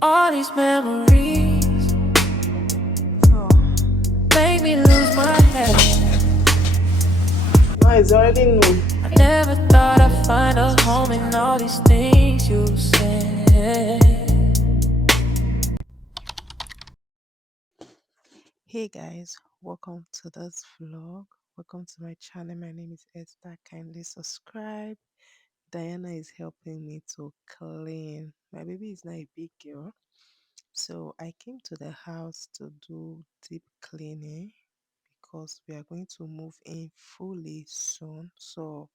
All these memories make me lose my head. No, it's already noon. I never thought I'd find a home in all these things you said. Hey guys, welcome to this vlog. Welcome to my channel. My name is Esther. Kindly subscribe. Diana is helping me to clean. My baby is not a big girl, so I came to the house to do deep cleaning because we are going to move in fully soon. So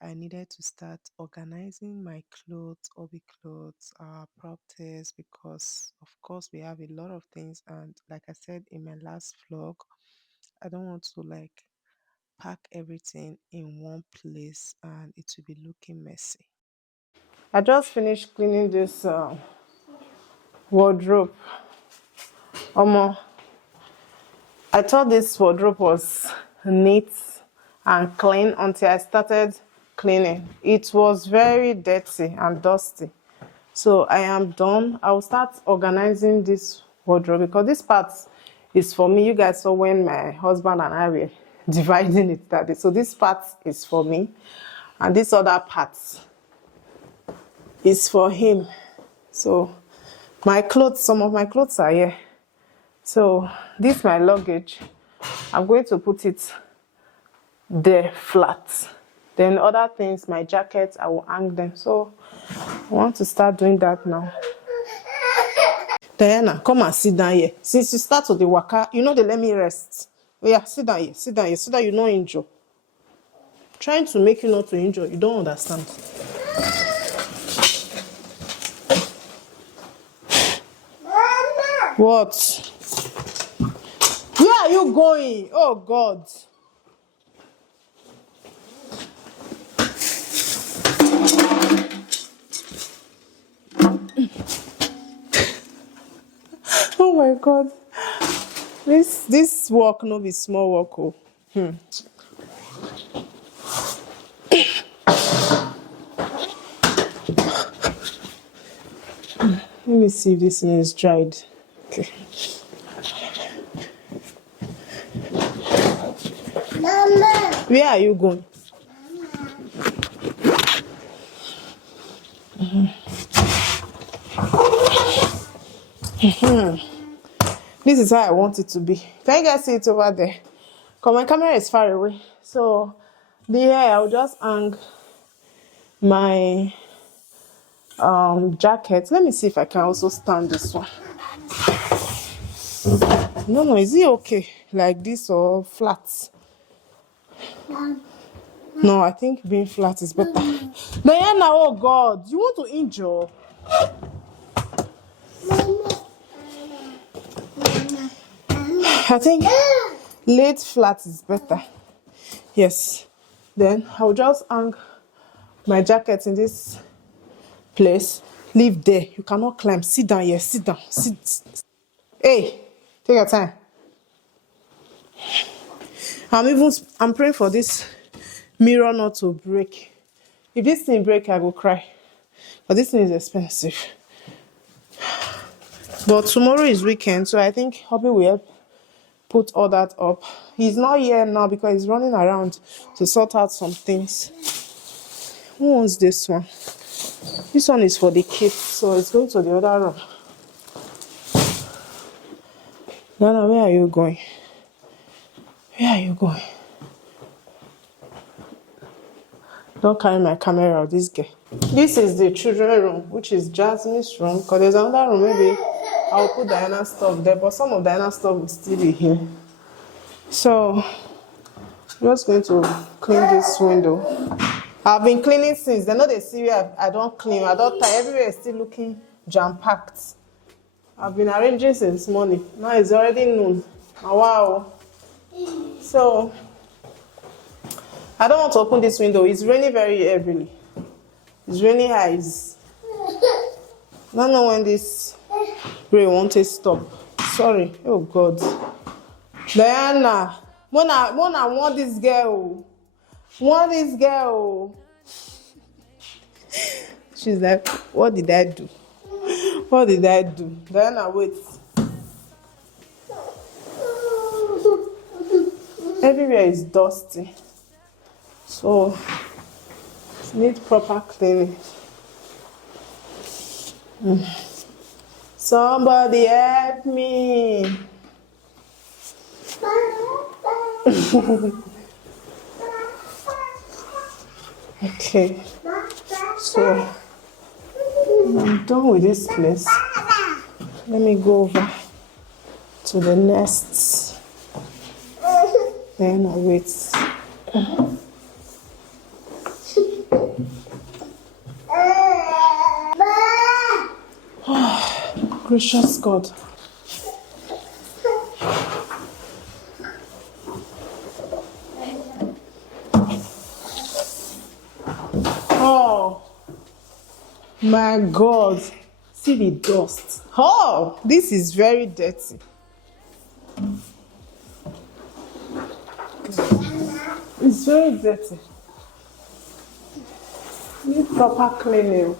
I needed to start organizing my clothes, hobby clothes, properties, because of course we have a lot of things, and like I said in my last vlog, I don't want to pack everything in one place and it will be looking messy. I just finished cleaning this wardrobe. Omo, I thought this wardrobe was neat and clean until I started cleaning. It was very dirty and dusty. So I am done. I will start organizing this wardrobe because this part is for me. You guys saw when my husband and I were dividing it that day. So this part is for me, and this other part is for him. So my clothes, some of my clothes are here. So this is my luggage. I'm going to put it there flat. Then other things, my jackets, I will hang them. So I want to start doing that now. Diana, come and sit down here. Since you start with the waka, you know they let me rest. Oh yeah, sit down here, so that you don't injure. Trying to make you not to injure, you don't understand. Mama. What? Where are you going? Oh God. Oh my God. This work no be small work. Oh. Let me see if this thing is dried. Okay. Mama. Where are you going? This is how I want it to be. Can you guys see it over there? Because my camera is far away. So there I'll just hang my jacket. Let me see if I can also stand this one. No, is it okay like this or flat? No, I think being flat is better. Diana, oh God, you want to injure? I think laid flat is better. Yes. Then I'll just hang my jacket in this place. Leave there. You cannot climb. Sit down here. Sit down. Sit. Hey, take your time. I'm praying for this mirror not to break. If this thing break, I will cry. But this thing is expensive. But tomorrow is weekend, so I think Hobby will help put all that up. He's not here now because he's running around to sort out some things. Who wants this one? This one is for the kids, so it's going to the other room. Nana, where are you going? Where are you going? Don't carry my camera out, this guy. This is the children's room, which is Jasmine's room. Because there's another room, maybe I'll put Diana's stuff there, but some of Diana's stuff will still be here. So, I'm just going to clean this window. I've been cleaning since. They know they see where I don't clean. I don't tie. Everywhere is still looking jam-packed. I've been arranging since morning. Now it's already noon. Oh, wow. So, I don't want to open this window. It's raining very heavily. It's raining high. I don't know when this rain won't stop. Sorry. Oh, God. Diana. Mona, want this girl. Want this girl. She's like, what did I do? What did I do? Diana, wait. Everywhere is dusty. So, it needs proper cleaning. Somebody help me. Okay. So, I'm done with this place. Let me go over to the next. Then I wait. Gracious God. Oh my God. See the dust. Oh, this is very dirty. It's very dirty. Need proper cleaning.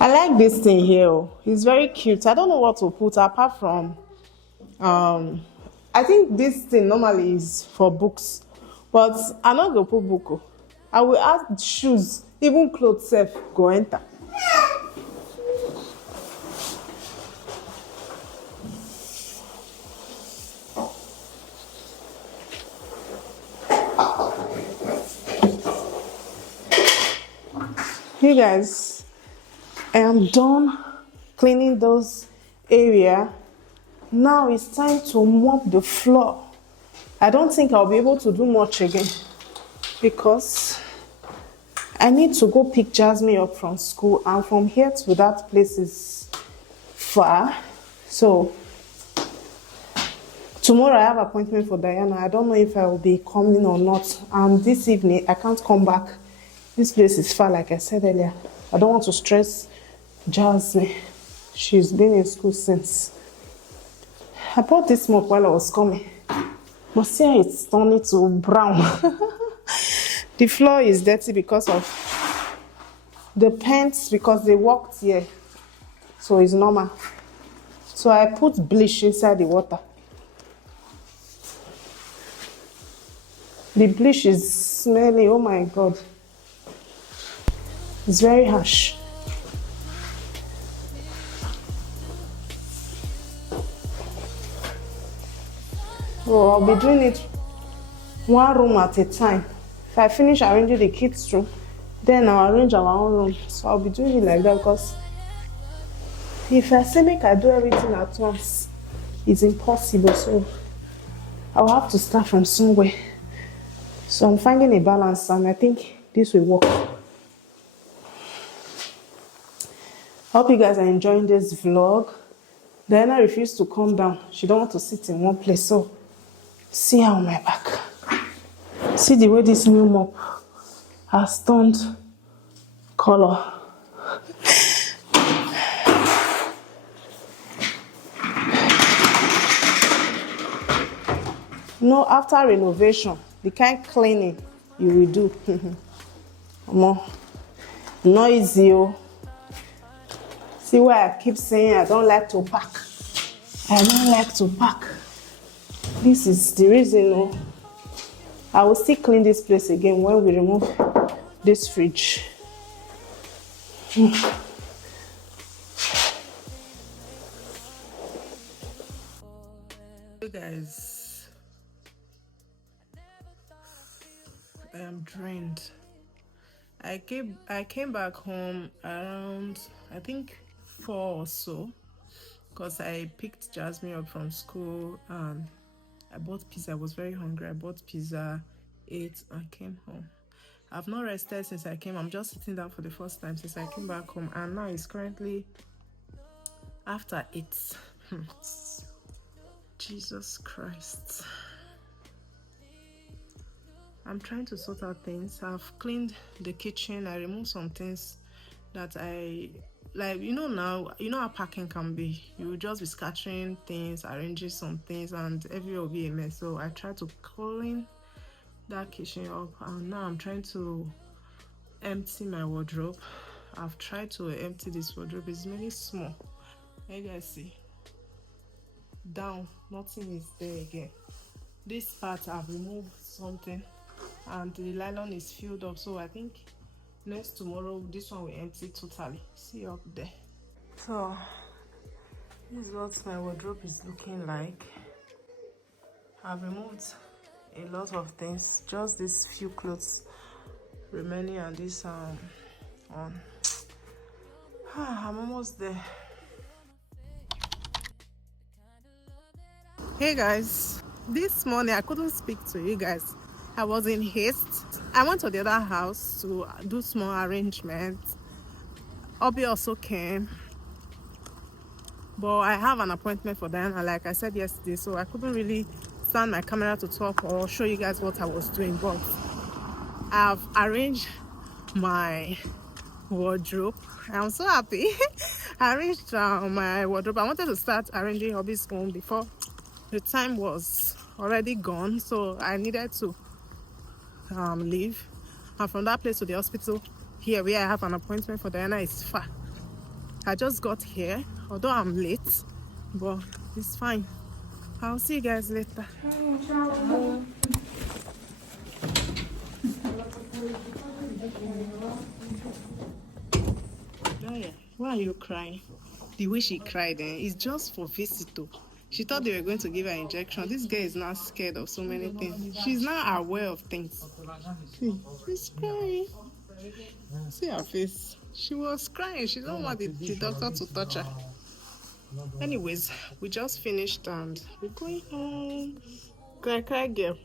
I like this thing here. It's very cute. I don't know what to put apart from I think this thing normally is for books, but I'm not gonna put book. I will add shoes, even clothes self go enter. Hey guys, I am done cleaning those area. Now it's time to mop the floor. I don't think I'll be able to do much again because I need to go pick Jasmine up from school, and from here to that place is far. So tomorrow I have appointment for Diana. I don't know if I will be coming or not. And this evening I can't come back. This place is far, like I said earlier. I don't want to stress Jasmine. She's been in school since. I bought this mop while I was coming. But see how it's turning to brown. The floor is dirty because of the paints, because they walked here. So it's normal. So I put bleach inside the water. The bleach is smelly, oh my God. It's very harsh. Oh, I'll be doing it one room at a time. If I finish arranging the kids' room, then I'll arrange our own room. So I'll be doing it like that because if I say make I do everything at once, it's impossible. So I'll have to start from somewhere. So I'm finding a balance, and I think this will work. Hope you guys are enjoying this vlog. Diana refused to come down. She don't want to sit in one place. So see her on my back. See the way this new mop has turned color. No, after renovation, the kind cleaning you will do. More noisy. See why I keep saying I don't like to pack. I don't like to pack. This is the reason. I will still clean this place again when we remove this fridge. Hey guys, I am drained. I came back home around, I think 4 or so, because I picked Jasmine up from school and I bought pizza. I was very hungry. I bought pizza, ate, and came home. I've not rested since I came. I'm just sitting down for the first time since I came back home, and now it's currently after 8. Jesus Christ. I'm trying to sort out things. I've cleaned the kitchen. I removed some things that I like. Now, how packing can be. You will just be scattering things, arranging some things, and everywhere will be a mess. So I tried to clean that kitchen up, and now I'm trying to empty my wardrobe. I've tried to empty this wardrobe. It's really small. You guys see, down, nothing is there again. This part I've removed something and the nylon is filled up, so I think next tomorrow this one will empty totally. See up there. So this is what my wardrobe is looking like. I've removed a lot of things, just these few clothes remaining, and this on. I'm almost there. Hey guys, this morning I couldn't speak to you guys. I was in haste. I went to the other house to do small arrangements. Obi also came, but I have an appointment for Diana, like I said yesterday, so I couldn't really stand my camera to talk or show you guys what I was doing. But I've arranged my wardrobe. I'm so happy. I arranged my wardrobe. I wanted to start arranging Hobby's home before the time was already gone, so I needed to leave. And from that place to the hospital here where I have an appointment for Diana is far. I just got here, although I'm late, but it's fine. I'll see you guys later. Daya, why are you crying? The way she cried is just for visitor. She thought they were going to give her injection. This girl is now scared of so many things. She's now aware of things. See, she's crying. See her face. She was crying. She don't want the doctor to touch her. Anyways, we just finished and we're going home. Cry, girl.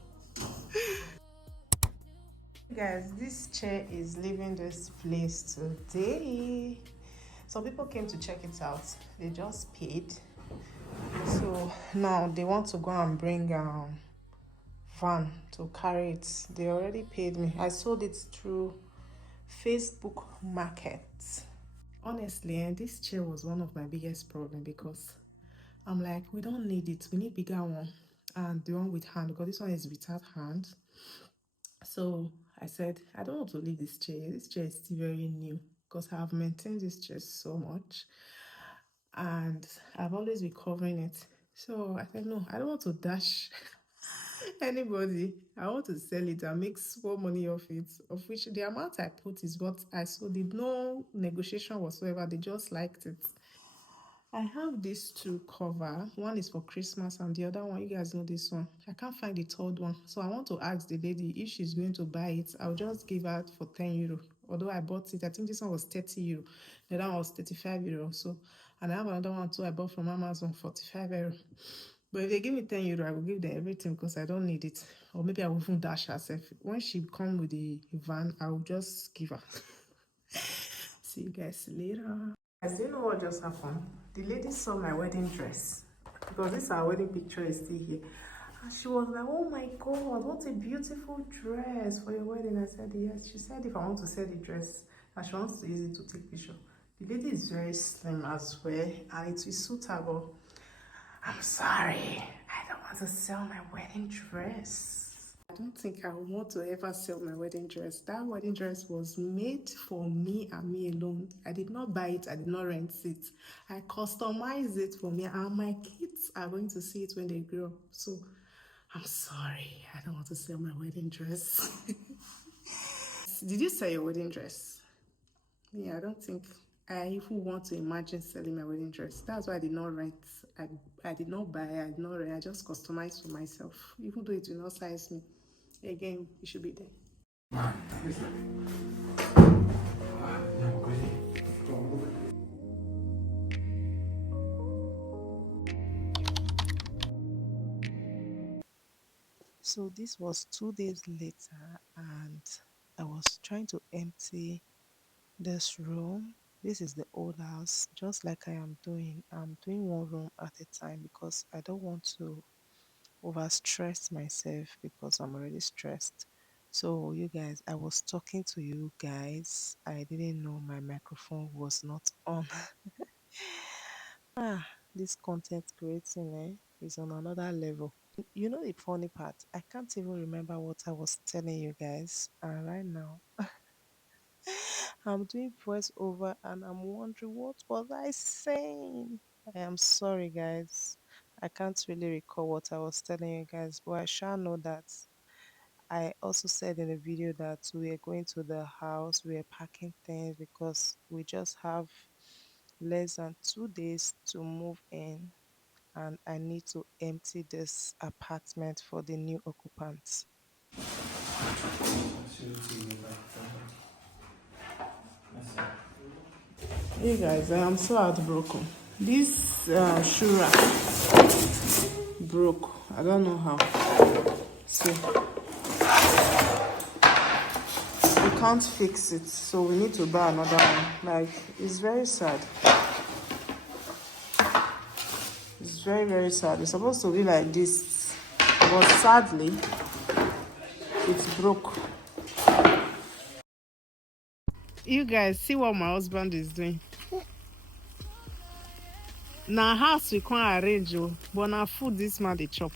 Guys, this chair is leaving this place today. Some people came to check it out. They just paid. So now they want to go and bring van to carry it. They already paid me. I sold it through Facebook Market. Honestly, this chair was one of my biggest problems because I'm like, we don't need it. We need bigger one. And the one with hand, because this one is without hand. So I said, I don't want to leave this chair. This chair is still very new because I've maintained this chair so much. And I've always been covering it. So I said, no, I don't want to dash anybody. I want to sell it and make small money off it, of which the amount I put is what I sold it. No negotiation whatsoever. They just liked it. I have these two cover. One is for Christmas and the other one, you guys know this one. I can't find the third one. So I want to ask the lady if she's going to buy it. I'll just give her for 10 euro. Although I bought it, I think this one was 30 euro. The other one was 35 euro. So, and I have another one too I bought from Amazon, 45 euro. But if they give me 10 euro, I will give them everything because I don't need it. Or maybe I will even dash herself. When she come with the van, I will just give her. See you guys later. Guys, do you know what just happened? The lady saw my wedding dress because this our wedding picture is still here, and she was like, "Oh my God, what a beautiful dress for your wedding!" I said, "Yes." She said, "If I want to sell the dress, and she wants to use it to take picture." The lady is very slim as well, and it is suitable. I'm sorry, I don't want to sell my wedding dress. I don't think I want to ever sell my wedding dress. That wedding dress was made for me and me alone. I did not buy it, I did not rent it. I customized it for me, and my kids are going to see it when they grow up. So I'm sorry, I don't want to sell my wedding dress. Did you sell your wedding dress? Yeah, I don't think I even want to imagine selling my wedding dress. That's why I did not rent. I did not buy, I did not rent. I just customized for myself. Even though it will not size me. Again, it should be there. So this was 2 days later, and I was trying to empty this room. This is the old house, just like I am doing. I'm doing one room at a time because I don't want to overstress myself because I'm already stressed. So you guys, I was talking to you guys. I didn't know my microphone was not on. This content creating is on another level. You know the funny part? I can't even remember what I was telling you guys. And right now, I'm doing voiceover and I'm wondering what was I saying? I am sorry guys. I can't really recall what I was telling you guys, but I shall know that I also said in the video that we are going to the house, we are packing things because we just have less than 2 days to move in and I need to empty this apartment for the new occupants. Hey guys, I am so heartbroken. This shoe rack broke. I don't know how. So we can't fix it, so we need to buy another one. Like, it's very sad. It's very, very sad. It's supposed to be like this, but sadly, it's broke. You guys see what my husband is doing? Now house we can't arrange, but now food this man they chop.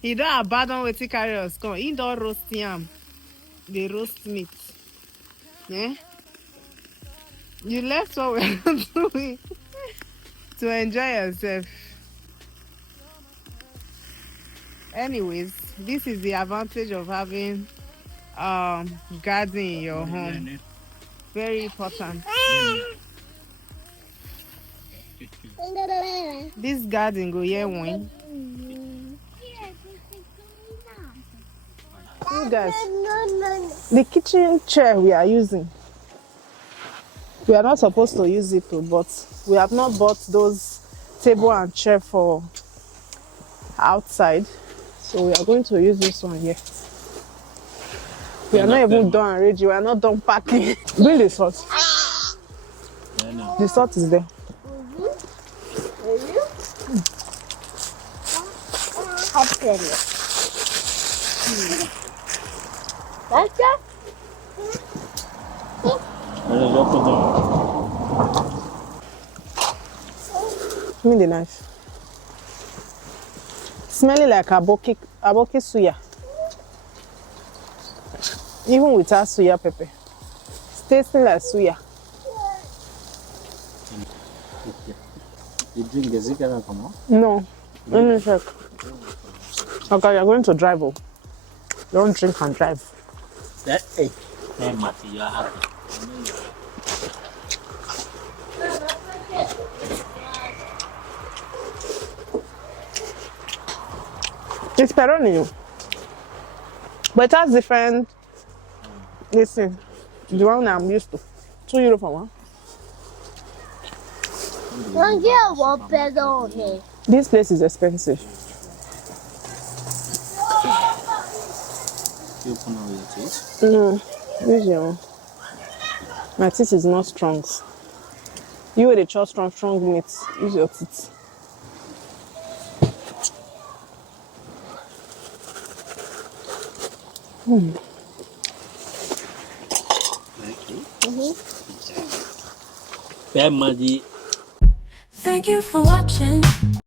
He don't abandon wetin carry us come. He don't roast yam. They roast meat. Yeah? You left what we're doing to enjoy yourself. Anyways, this is the advantage of having garden in your home. Very important. This garden go here one. You guys, the kitchen chair we are using, we are not supposed to use it too, but we have not bought those table and chair for outside, so we are going to use this one here. We are not even done already. We are not done packing. Bring the salt. The salt is there. Give me the knife. Smelling like aboki suya. Even without suya pepper. It's tasting like suya. You drink the zika come on? No. Let me check. Okay, you're going to drive. Oh. Don't drink and drive. Hey, Matty, you are happy. It's pepperoni, but it has different. Listen, the one I'm used to. €2 for one. This place is expensive. You open all your teeth? No, use your own. My teeth is not strong. You with a chop strong meat. Use your teeth. Family. Thank you for watching.